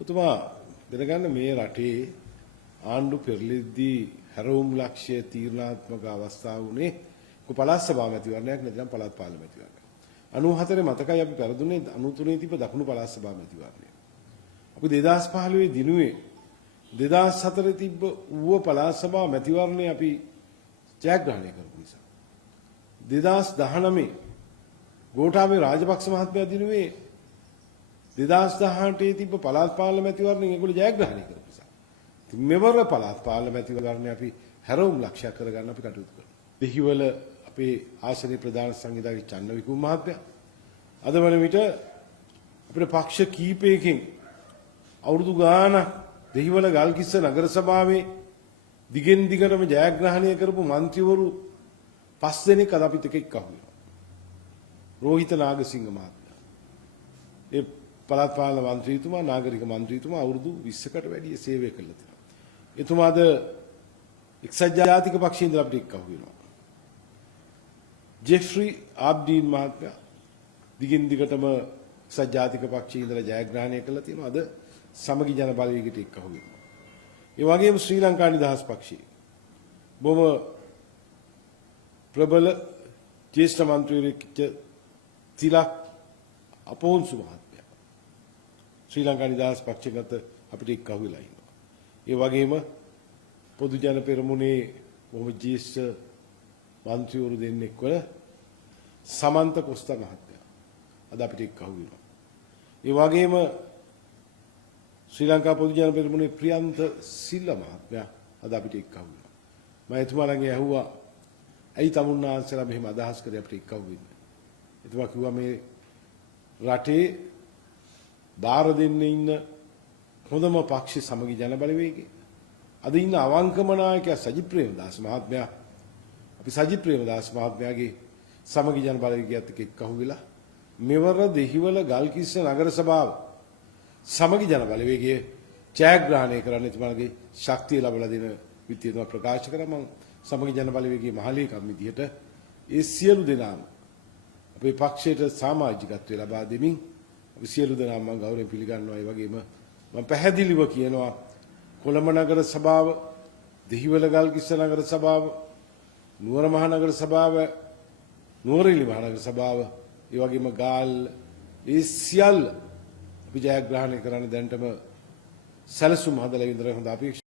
ඔබතුමා දැනගන්න මේ රටේ ආණ්ඩු පෙරලිද්දී හැරවුම් ලක්ෂ්‍ය තීරණාත්මක අවස්ථාව උනේ පළාත් සභා මැතිවරණයක් නැත්නම් පළාත් පාර්ලිමේන්තු මැතිවරණයක්. 94 මතකයි අපි පෙරදුනේ 93 තිබ්බ දකුණු පළාත් සභා මැතිවරණය. අපි 2015 දිනුවේ 2004 තිබ්බ ඌව පළාත් සභා මැතිවරණය අපි ජයග්‍රහණය කරපු නිසා. 2019 ගෝඨාභය රාජපක්ෂ මහත්මයා දිනුවේ 2018 තිබ්බ පළාත් පාර්ලිමේන්තු මැතිවරණයෙන් ඒගොල්ලෝ ජයග්‍රහණය කරපු නිසා. ඉතින් මෙවර පළාත් පාර්ලිමේන්තු මැතිවරණය අපි හැරවුම් ලක්ෂ්‍යයක් කරගන්න අපි කටයුතු කරනවා. දෙහිවල අපේ ආසනීය ප්‍රධාන සංවිධායක චන්න විකුම් මහත්මයා අද වන විට අපේ පක්ෂ කීපයකින් අවුරුදු ගාණක් දෙහිවල ගල්කිස්ස නගර සභාවේ දිගෙන් දිගටම ජයග්‍රහණය කරපු മന്ത്രിවරු 5 දෙනෙක් අද අපිට එක්ක අහු වෙනවා. රෝහිත නාගසිංහ මහත්මයා. ඒ පළාත් පාලන മന്ത്രിතුමා නාගරික മന്ത്രിතුමා අවුරුදු 20කට වැඩි සේවය කළා තියෙනවා. එතුමාද එක්සත් ජාතික පක්ෂයේ ඉඳලා අපිට එක්ක අහු වෙනවා. ජෙෆ්රි ආබ්ඩීන් මහත්මයා දිගින් දිගටම එක්සත් ජාතික පක්ෂයේ ඉඳලා ජයග්‍රහණය කළා තියෙනවා. අද සමගි ජන බලවේගයට එක්ක අහු වෙනවා. ඒ වගේම ශ්‍රී ලංකා නිදහස් පක්ෂයේ බොහොම ප්‍රබල ජ්‍යෙෂ්ඨ මන්ත්‍රීවරයෙක් තිලක් අපොන්සු මහත්මයා ශ්‍රී ලංකා නිදහස් පක්ෂයකට අපිට එක්ක අහු වෙලා ඉන්නවා. ඒ වගේම පොදු ජන පෙරමුණේ බොහොම ජ්‍යෙෂ්ඨ මන්ත්‍රීවරු දෙන්නෙක් වල සමන්ත කොස්තා මහත්මයා අද අපිට එක්ක අහු වෙනවා. ඒ වගේම ශ්‍රී ලංකා පොදු ජන පෙරමුණේ ප්‍රියන්ත සිල්ල මහත්මයා අද අපිට එක්ක අහු වෙනවා. මම එතුමාලගේ ඇහුවා ඇයි තමුන්නාන්සලා මෙහෙම අදහස් කරේ අපිට එක්ක අහු වෙන්නේ. එතුමා කිව්වා මේ රටේ බාර දෙන්න ඉන්න හොඳම පක්ෂ සමගි ජන බලවේගය. අද ඉන්න අවංකම නායකයා සජිත් ප්‍රේමදාස මහත්මයා අපි සජිත් ප්‍රේමදාස මහත්මයාගේ සමගි ජන බලවේගයත් එක්ක අහු වෙලා මෙවර දෙහිවල ගල්කිස්ස නගර සභාව සමගි ජන බලවේගයේ ජයග්‍රහණය කරන්න එතුමාගේ ශක්තිය ලැබලා දෙන විදියට ප්‍රකාශ කරා. මම සමගි ජන බලවේගයේ මහලේකම් විදියට ඒ සියලු දෙනාම අපේ පක්ෂයට සමාජිකත්වය ලබා දෙමින් අපි සියලු දෙනාම මම ගෞරවයෙන් පිළිගන්නවා. ඒ වගේම මම පැහැදිලිව කියනවා කොළඹ නගර සභාව, දෙහිවල ගල්කිස්ස නගර සභාව, නුවර මහනගර සභාව, නුවරඑළිය මහනගර සභාව, ඒ වගේම ගාල් ඒ සියල්ල අපි ජයග්‍රහණය කරන්න දැන්ටම සැලසුම් හදලා ඉඳලා හොඳ අපේක්ෂා